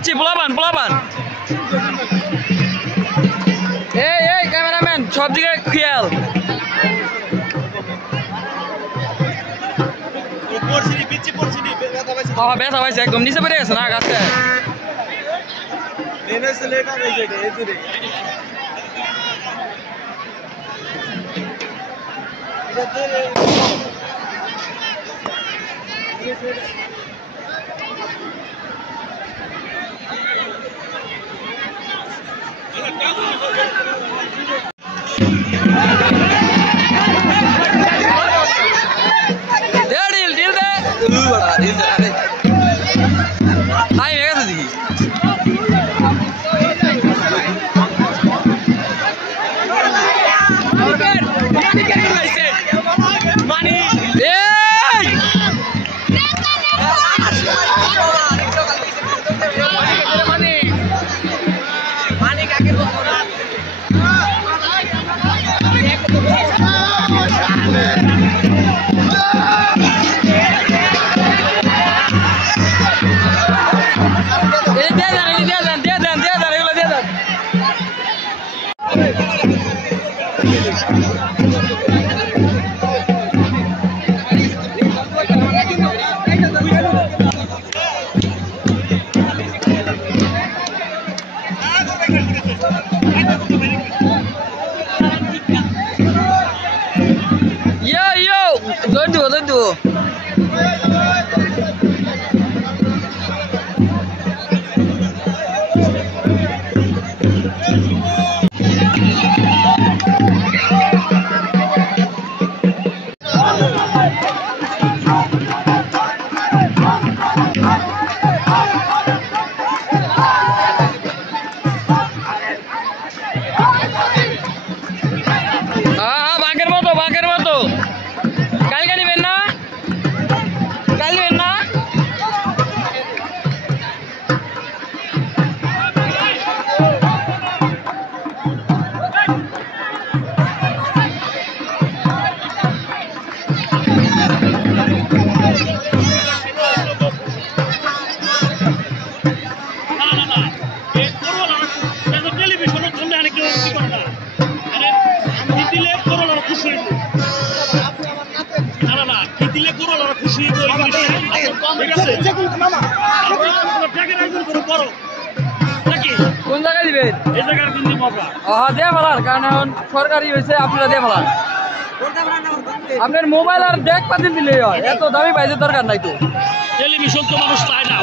দিচ্ছি পোলাপান পোলাপান এই ক্যামেরাম্যান সব দিকে খেয়াল ব্যথা পাইছে একদম নিচে পড়ে গেছে না গাছে Doido. বাঘের মতো কালকে নিবেন না কোন জায়গায় দিবেন দিয়ে ফেলার কারণ সরকারি হয়েছে আপনারা দিয়ে ফেলার আপনার মোবাইল আর ব্যাগ পাতি দিলেই হয় এত দামি পাইতে দরকার নাই তো টেলিভিশন তো মানুষ চায় না।